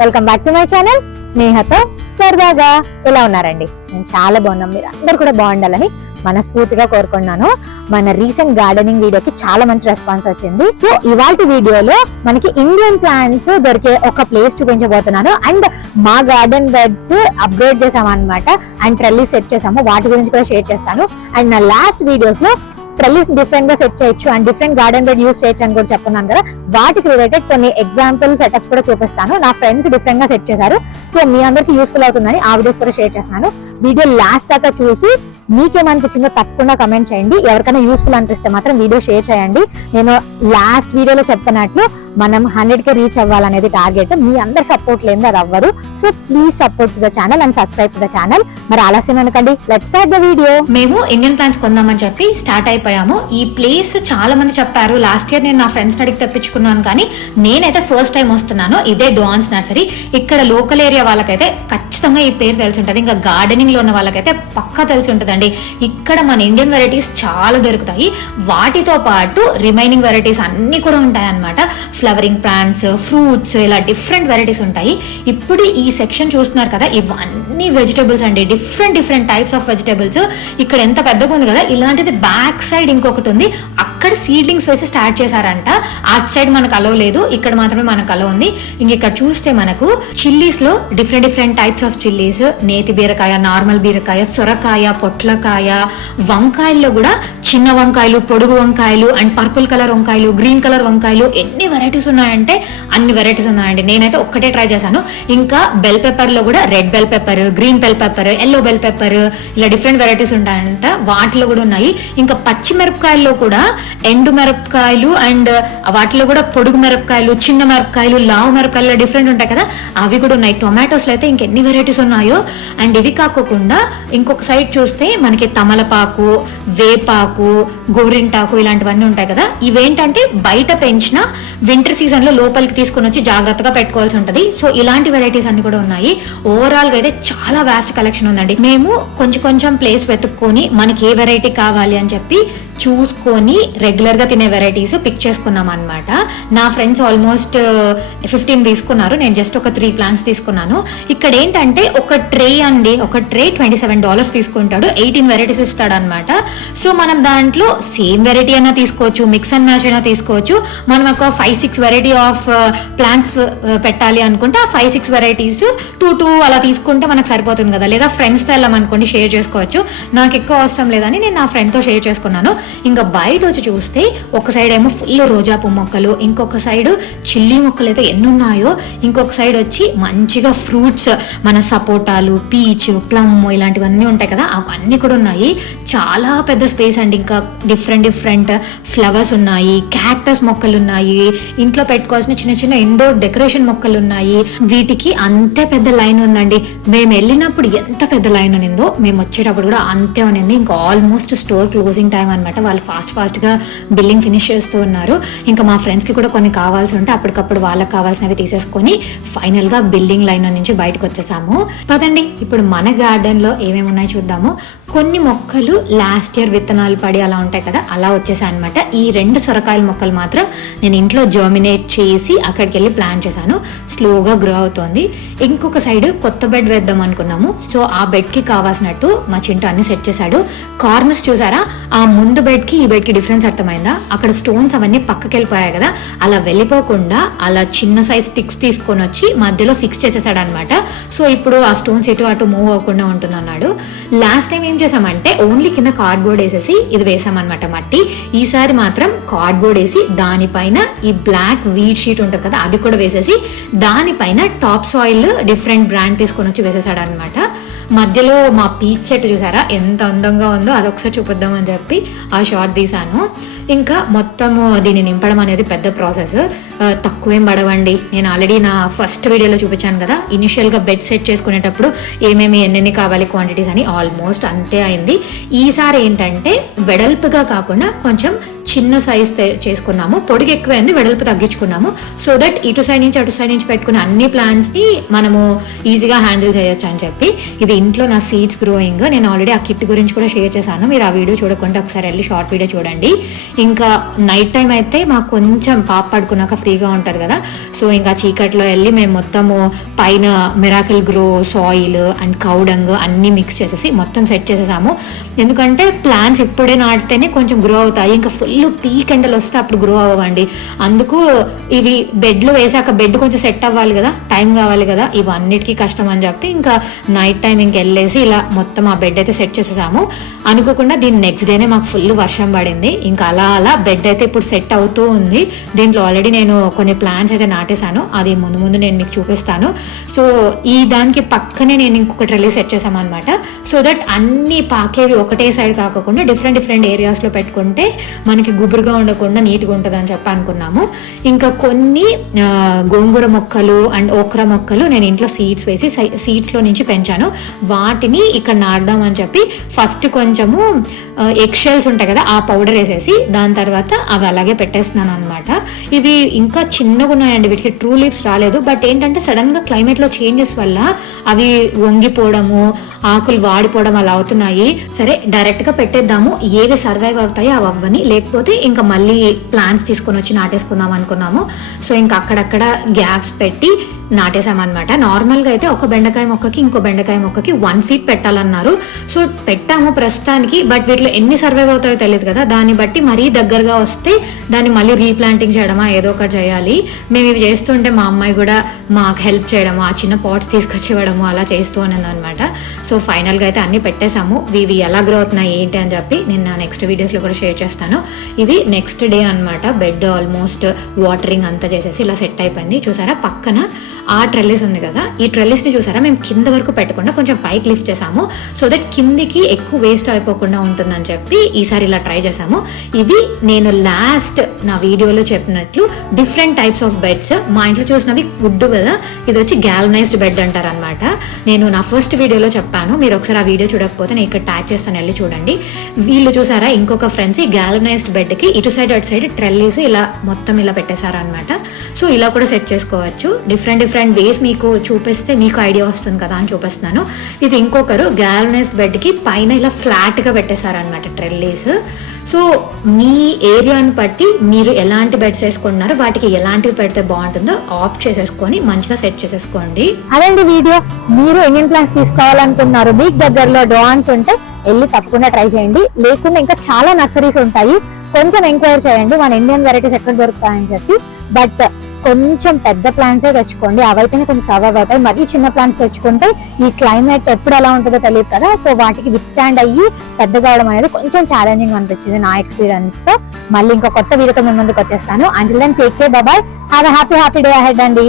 Welcome back to my channel స్నేహతో సరదాగా. ఎలా ఉన్నారండి? నేను చాలా బాగున్నాం. మీరు అందరు కూడా బాగుండాలని మనస్ఫూర్తిగా కోరుకున్నాను. మన రీసెంట్ గార్డెనింగ్ వీడియోకి చాలా మంచి రెస్పాన్స్ వచ్చింది. సో ఇవాల్టి వీడియోలో మనకి ఇండియన్ ప్లాంట్స్ దొరికే ఒక ప్లేస్ చూపించబోతున్నాను. అండ్ మా గార్డెన్ బెడ్స్ అప్గ్రేడ్ చేసామన్నమాట. అండ్ ట్రెల్లీస్ సెట్ చేసాము, వాటి గురించి కూడా షేర్ చేస్తాను. అండ్ నా లాస్ట్ వీడియోస్ లో ట్రెల్లీస్ డిఫరెంట్ గా సెట్ చేయొచ్చు and different garden bed use చేయొచ్చు అని కూడా చెప్పుకున్నాను కదా. వాటికి రిలేటెడ్ కొన్ని ఎగ్జాంపుల్ సెటప్స్ కూడా చూపిస్తాను. నా ఫ్రెండ్స్ డిఫరెంట్ గా సెట్ చేశారు. సో మీ అందరికి యూస్ఫుల్ అవుతుందని ఆ వీడియోస్ కూడా షేర్ చేస్తున్నాను. వీడియో లాస్ట్ దాకా చూసి మీకేమనిపించిందో తప్పకుండా కమెంట్ చేయండి. ఎవరికైనా యూస్ఫుల్ అనిపిస్తే మాత్రం వీడియో షేర్ చేయండి. నేను లాస్ట్ వీడియోలో చెప్పినట్లు మనం 100K రీచ్ అవ్వాలనేది టార్గెట్. మీ అందరి సపోర్ట్ లేని అది అవ్వదు. So please support to the channel and subscribe to the channel. మరి ఆలస్యం ఎందుకండి, లెట్స్ స్టార్ట్ ద వీడియో. మేము ఇండియన్ ప్లాంట్స్ కొందామని చెప్పి స్టార్ట్ అయిపోయాము. ఈ ప్లేస్ చాలా మంది చెప్పారు. లాస్ట్ ఇయర్ నేను నా ఫ్రెండ్స్ అడిగి తెప్పించుకున్నాను, కానీ నేనైతే ఫస్ట్ టైం వస్తున్నాను. ఇదే డాన్స్ నర్సరీ. ఇక్కడ లోకల్ ఏరియా వాళ్ళకైతే ఖచ్చితంగా ఈ పేరు తెలిసి ఉంటుంది. ఇంకా గార్డెనింగ్ లో ఉన్న వాళ్ళకైతే పక్కా తెలిసి ఉంటుంది. ఇక్కడ మన ఇండియన్ వెరైటీస్ చాలా దొరుకుతాయి. వాటితో పాటు రిమైనింగ్ వెరైటీస్ అన్ని కూడా ఉంటాయి అన్నమాట. ఫ్లవరింగ్ ప్లాంట్స్, ఫ్రూట్స్, ఇలా డిఫరెంట్ వెరైటీస్ ఉంటాయి. ఇప్పుడు ఈ సెక్షన్ చూస్తున్నారు కదా, ఇవన్నీ వెజిటబుల్స్ అండి. Different different types of vegetables. ఇక్కడ ఎంత పెద్దగా ఉంది కదా, ఇలాంటిది బ్యాక్ సైడ్ ఇంకొకటి ఉంది. అక్కడ సీడ్లింగ్స్ వేసి స్టార్ట్ చేశారంట. అట్ సైడ్ మనకు అలవ్ లేదు, ఇక్కడ మాత్రమే మనకు అలవ్ ఉంది. ఇంక ఇక్కడ చూస్తే మనకు చిల్లీస్ లో different different types of chillies, నేతి బీరకాయ, నార్మల్ బీరకాయ, సొరకాయ, పొట్లకాయ, వంకాయల్లో కూడా చిన్న వంకాయలు, పొడుగు వంకాయలు అండ్ పర్పుల్ కలర్ వంకాయలు, గ్రీన్ కలర్ వంకాయలు, ఎన్ని వెరైటీస్ ఉన్నాయంటే అన్ని వెరైటీస్ ఉన్నాయండి. నేనైతే ఒక్కటే ట్రై చేశాను. ఇంకా బెల్ పెప్పర్ లో కూడా red bell pepper, green bell pepper, yellow bell pepper, ఇలా డిఫరెంట్ వెరైటీస్ ఉంటాయంట. వాటిలో కూడా ఉన్నాయి. ఇంకా పచ్చి మిరపకాయల్లో కూడా ఎండు మిరపకాయలు అండ్ వాటిలో కూడా పొడుగు మిరపకాయలు, చిన్న మిరపకాయలు, లావు మిరపకాయలు డిఫరెంట్ ఉంటాయి కదా, అవి కూడా ఉన్నాయి. టొమాటోస్ లో అయితే ఇంకెన్ని వెరైటీస్ ఉన్నాయో. అండ్ ఇవి కాకుండా ఇంకొక సైడ్ చూస్తే మనకి తమలపాకు, వేపాకు, గోరింటాకు ఇలాంటివన్నీ ఉంటాయి కదా. ఇవేంటంటే బయట పెంచిన వింటర్ సీజన్ లో లోపలికి తీసుకొని వచ్చి జాగ్రత్తగా పెట్టుకోవాల్సి ఉంటుంది. సో ఇలాంటి వెరైటీస్ అన్ని కూడా ఉన్నాయి. ఓవరాల్ గా అయితే చాలా వాస్ట్ కలెక్షన్ ఉందండి. మేము కొంచెం కొంచెం ప్లేస్ వెతుక్కొని మనకి ఏ వెరైటీ కావాలి అని చెప్పి చూసుకొని రెగ్యులర్ గా తినే వెరైటీస్ పిక్ చేసుకున్నాం అనమాట. నా ఫ్రెండ్స్ ఆల్మోస్ట్ 15 తీసుకున్నారు. నేను జస్ట్ ఒక 3 ప్లాంట్స్ తీసుకున్నాను. ఇక్కడ ఏంటంటే ఒక ట్రే అండి, ఒక ట్రే $27 తీసుకుంటాడు. 18 వెరైటీస్ ఇస్తాడు అనమాట. సో మనం దాంట్లో సేమ్ వెరైటీ అయినా తీసుకోవచ్చు, మిక్స్ అండ్ మ్యాచ్ అయినా తీసుకోవచ్చు. మనం ఒక 5-6 వెరైటీ ఆఫ్ ప్లాంట్స్ పెట్టాలి అనుకుంటే ఆ 5-6 వెరైటీస్ 2 అలా తీసుకుంటే మనకు సరిపోతుంది కదా. లేదా ఫ్రెండ్స్ తో వెళ్ళామనుకోండి, షేర్ చేసుకోవచ్చు. నాకు ఎక్కువ అవసరం లేదని నేను నా ఫ్రెండ్ తో షేర్ చేసుకున్నాను. ఇంకా బయట వచ్చి చూస్తే ఒక సైడ్ ఏమో ఫుల్ రోజా పువ్వు మొక్కలు, ఇంకొక సైడ్ చిల్లీ మొక్కలు అయితే ఎన్ని ఉన్నాయో, ఇంకొక సైడ్ వచ్చి మంచిగా ఫ్రూట్స్, మన సపోటాలు, పీచ్, ప్లమ్ ఇలాంటివన్నీ ఉంటాయి కదా, అవన్నీ కూడా ఉన్నాయి. చాలా పెద్ద స్పేస్ అండి. ఇంకా డిఫరెంట్ డిఫరెంట్ ఫ్లవర్స్ ఉన్నాయి, క్యాక్టస్ మొక్కలు ఉన్నాయి, ఇంట్లో పెట్టుకోవాల్సిన చిన్న చిన్న ఇండోర్ డెకరేషన్ మొక్కలు ఉన్నాయి. వీటికి అంతే పెద్ద లైన్ ఉందండి. మేము వెళ్ళినప్పుడు ఎంత పెద్ద లైన్ ఉన్నిందో, మేము వచ్చేటప్పుడు కూడా అంతే ఉన్నింది. ఇంకా ఆల్మోస్ట్ స్టోర్ క్లోజింగ్ టైం అనమాట. వాళ్ళు ఫాస్ట్ గా బిల్లింగ్ ఫినిష్ చేస్తూ ఉన్నారు. ఇంకా మా ఫ్రెండ్స్ కి కూడా కొన్ని కావాల్సి ఉంటే అప్పటికప్పుడు వాళ్ళకి కావాల్సినవి తీసేసుకొని ఫైనల్ గా బిల్డింగ్ లైన్ నుంచి బయటకు వచ్చేసాము. పదండి ఇప్పుడు మన గార్డెన్ లో ఏమేమి ఉన్నాయో చూద్దాము. కొన్ని మొక్కలు లాస్ట్ ఇయర్ విత్తనాలు పడి అలా ఉంటాయి కదా, అలా వచ్చేసాయి అనమాట. ఈ 2 సొరకాయల మొక్కలు మాత్రం నేను ఇంట్లో జర్మినేట్ చేసి అక్కడికి వెళ్ళి ప్లాంట్ చేశాను. స్లోగా గ్రో అవుతోంది. ఇంకొక సైడ్ కొత్త బెడ్ వేద్దాం అనుకున్నాము. సో ఆ బెడ్ కి కావాల్సినట్టు మా చింటూ అన్ని సెట్ చేశాడు. కార్నర్స్ చూసారా, ఆ ముందు బెడ్ కి ఈ బెడ్ కి డిఫరెన్స్ అర్థమైందా? అక్కడ స్టోన్స్ అవన్నీ పక్కకి వెళ్ళిపోయాయి కదా, అలా వెళ్ళిపోకుండా అలా చిన్న సైజ్ స్టిక్స్ తీసుకొని వచ్చి మధ్యలో ఫిక్స్ చేసేసాడు అనమాట. సో ఇప్పుడు ఆ స్టోన్స్ ఇటు అటు మూవ్ అవ్వకుండా ఉంటుంది అన్నాడు. లాస్ట్ టైం ఏం చేసామంటే ఓన్లీ కింద కార్డ్బోర్డ్ వేసేసి ఇది వేసామన్నమాట, మట్టి. ఈసారి మాత్రం కార్డ్బోర్డ్ వేసి దానిపైన ఈ బ్లాక్ వీట్ షీట్ ఉంటుంది కదా, అది కూడా వేసేసి దానిపైన టాప్ సాయిల్ డిఫరెంట్ బ్రాండ్ తీసుకొని వచ్చి వేసేసాడు అనమాట. మధ్యలో మా పీచ్ చెట్టు చూసారా ఎంత అందంగా ఉందో, అదొకసారి చూపిద్దామని చెప్పి ఆ షార్ట్ తీసాను. ఇంకా మొత్తము దీన్ని నింపడం అనేది పెద్ద ప్రాసెస్. తక్కువేం పడవండి. నేను ఆల్రెడీ నా ఫస్ట్ వీడియోలో చూపించాను కదా, ఇనిషియల్గా బెడ్ సెట్ చేసుకునేటప్పుడు ఏమేమి ఎన్నెన్ని కావాలి క్వాంటిటీస్ అని. ఆల్మోస్ట్ అంతే అయింది. ఈసారి ఏంటంటే వెడల్పుగా కాకుండా కొంచెం చిన్న సైజ్ చేసుకున్నాము. పొడిగి ఎక్కువైంది, వెడల్పు తగ్గించుకున్నాము. సో దట్ ఇటు సైడ్ నుంచి అటు సైడ్ నుంచి పెట్టుకున్న అన్ని ప్లాంట్స్ ని మనము ఈజీగా హ్యాండిల్ చేయొచ్చు అని చెప్పి. ఇది ఇంట్లో నా సీడ్స్ గ్రోయింగ్. నేను ఆల్రెడీ ఆ కిట్ గురించి కూడా షేర్ చేశాను. మీరు ఆ వీడియో చూడకుండా ఒకసారి వెళ్ళి షార్ట్ వీడియో చూడండి. ఇంకా నైట్ టైం అయితే మాకు కొంచెం పాప పడుకున్నాక ఫ్రీగా ఉంటుంది కదా, సో ఇంకా చీకట్లో వెళ్ళి మేము మొత్తము పైన miracle grow soil and cow dung అన్ని మిక్స్ చేసేసి మొత్తం సెట్ చేసేసాము. ఎందుకంటే ప్లాంట్స్ ఇప్పుడే నాటితేనే కొంచెం గ్రో అవుతాయి. ఇంకా ఫుల్ పీక్ ఎండలు వస్తే అప్పుడు గ్రో అవ్వండి. అందుకు ఇవి బెడ్లో వేసాక బెడ్ కొంచెం సెట్ అవ్వాలి కదా, టైం కావాలి కదా, ఇవన్నిటికీ కష్టం అని చెప్పి ఇంకా నైట్ టైం ఇంకెళ్ళేసి ఇలా మొత్తం ఆ బెడ్ అయితే సెట్ చేసేసాము. అనుకోకుండా దీని నెక్స్ట్ డేనే మాకు ఫుల్ వర్షం పడింది. ఇంకా అలా అలా బెడ్ అయితే ఇప్పుడు సెట్ అవుతూ ఉంది. దీంట్లో ఆల్రెడీ నేను కొన్ని ప్లాంట్స్ అయితే నాటేశాను, అది ముందు ముందు నేను మీకు చూపిస్తాను. సో ఈ దానికి పక్కనే నేను ఇంకొక ట్రెల్లీ సెట్ చేసాను అనమాట. సో దట్ అన్ని పాకేవి ఒకటే సైడ్ కాకుండా డిఫరెంట్ ఏరియాస్లో పెట్టుకుంటే మనకి గుబురుగా ఉండకుండా నీట్గా ఉంటుంది అని చెప్పి అనుకున్నాము. ఇంకా కొన్ని గోంగూర మొక్కలు అండ్ ఓక్రా మొక్కలు నేను ఇంట్లో సీడ్స్ వేసి సీడ్స్లో నుంచి పెంచాను. వాటిని ఇక్కడ నాటుదాం అని చెప్పి ఫస్ట్ కొంచెము ఎగ్ షెల్స్ ఉంటాయి కదా, ఆ పౌడర్ వేసేసి దాని తర్వాత అవి అలాగే పెట్టేస్తున్నాను అనమాట. ఇవి ఇంకా చిన్నగా ఉన్నాయండి, వీటికి ట్రూ లీవ్స్ రాలేదు. బట్ ఏంటంటే సడన్గా క్లైమేట్లో చేంజెస్ వల్ల అవి వంగిపోవడము, ఆకులు వాడిపోవడం అలా అవుతున్నాయి. సరే డైరెక్ట్గా పెట్టేద్దాము, ఏవి సర్వైవ్ అవుతాయో అవి అవ్వని, లేకపోతే ఇంకా మళ్ళీ ప్లాంట్స్ తీసుకొని వచ్చి నాటేసుకుందాం అనుకున్నాము. సో ఇంకా అక్కడక్కడ గ్యాప్స్ పెట్టి నాటేసామన్నమాట. నార్మల్గా అయితే ఒక బెండకాయ మొక్కకి ఇంకో బెండకాయ మొక్కకి 1 feet పెట్టాలన్నారు. సో పెట్టాము ప్రస్తుతానికి. బట్ వీటిలో ఎన్ని సర్వైవ్ అవుతాయో తెలియదు కదా, దాన్ని బట్టి మరీ దగ్గరగా వస్తే దాన్ని మళ్ళీ రీప్లాంటింగ్ చేయడమా ఏదో ఒకటి చేయాలి. మేము ఇవి చేస్తుంటే మా అమ్మాయి కూడా మాకు హెల్ప్ చేయడము, ఆ చిన్న పాట్స్ తీసుకొచ్చి ఇవ్వడము అలా చేస్తూ ఉన్నది అనమాట. సో ఫైనల్గా అయితే అన్ని పెట్టేశాము. ఇవి ఎలా గ్రో అవుతున్నాయి ఏంటి అని చెప్పి నేను నా నెక్స్ట్ వీడియోస్లో కూడా షేర్ చేస్తాను. ఇది నెక్స్ట్ డే అనమాట. బెడ్ ఆల్మోస్ట్ వాటరింగ్ అంతా చేసేసి ఇలా సెట్ అయిపోయింది. చూసారా పక్కన ఆ ట్రెల్లిస్ ఉంది కదా, ఈ ట్రెల్లిస్ని చూసారా మేము కింద వరకు పెట్టకుండా కొంచెం పైకి లిఫ్ట్ చేసాము. సో దట్ కిందికి ఎక్కువ వేస్ట్ అయిపోకుండా ఉంటుందని చెప్పి ఈసారి ఇలా ట్రై చేసాము. ఇవి నేను లాస్ట్ నా వీడియోలో చెప్పినట్లు డిఫరెంట్ టైప్స్ ఆఫ్ బెడ్స్. మా ఇంట్లో చూసినవి వుడ్ కదా, ఇది వచ్చి గ్యాల్వనైజ్డ్ బెడ్ అంటారు అనమాట. నేను నా ఫస్ట్ వీడియోలో చెప్పాను, మీరు ఒకసారి ఆ వీడియో చూడకపోతే నేను ఇక్కడ ట్యాగ్ చేస్తాను, వెళ్ళి చూడండి. వీళ్ళు చూసారా ఇంకొక ఫ్రెండ్స్ ఈ గ్యాల్వనైజ్డ్ బెడ్కి ఇటు సైడ్ అటు సైడ్ ట్రెల్లీస్ ఇలా మొత్తం ఇలా పెట్టేశారు అనమాట. సో ఇలా కూడా సెట్ చేసుకోవచ్చు. డిఫరెంట్ వేస్ మీకు చూపిస్తే మీకు ఐడియా వస్తుంది కదా అని చూపిస్తున్నాను. ఇది ఇంకొకరు గ్యాల్వనైజ్డ్ బెడ్కి పైన ఇలా ఫ్లాట్గా పెట్టేశారనమాట ట్రెల్లీస్. సో మీ ఏరియాని బట్టి మీరు ఎలాంటి బెడ్స్ వేసుకుంటున్నారో వాటికి ఎలాంటివి పెడితే బాగుంటుందో ఆప్ట్ చేసేసుకొని మంచిగా సెట్ చేసేసుకోండి. అదండి వీడియో. మీరు ఇండియన్ ప్లాంట్స్ తీసుకోవాలనుకున్నారు, మీకు దగ్గరలో డాన్స్ ఉంటే వెళ్ళి తప్పకుండా ట్రై చేయండి. లేకుండా ఇంకా చాలా నర్సరీస్ ఉంటాయి, కొంచెం ఎంక్వైరీ చేయండి మన ఇండియన్ వెరైటీస్ ఎక్కడ దొరుకుతాయని చెప్పి. బట్ కొంచెం పెద్ద ప్లాంట్సే తెచ్చుకోండి, అవైతేనే కొంచెం సర్వైవ్ అవుతాయి. మరీ చిన్న ప్లాంట్స్ తెచ్చుకుంటే ఈ క్లైమేట్ ఎప్పుడు ఎలా ఉంటుందో తెలియదు కదా, సో వాటికి విత్ స్టాండ్ అయ్యి పెద్దగా అవడం అనేది కొంచెం ఛాలెంజింగ్ అనిపించింది నా ఎక్స్పీరియన్స్ తో. మళ్ళీ ఇంకో కొత్త వీడియోతో మేము ముందుకు వచ్చేస్తాను. Until then take care, bye bye, have a happy day ahead అండి.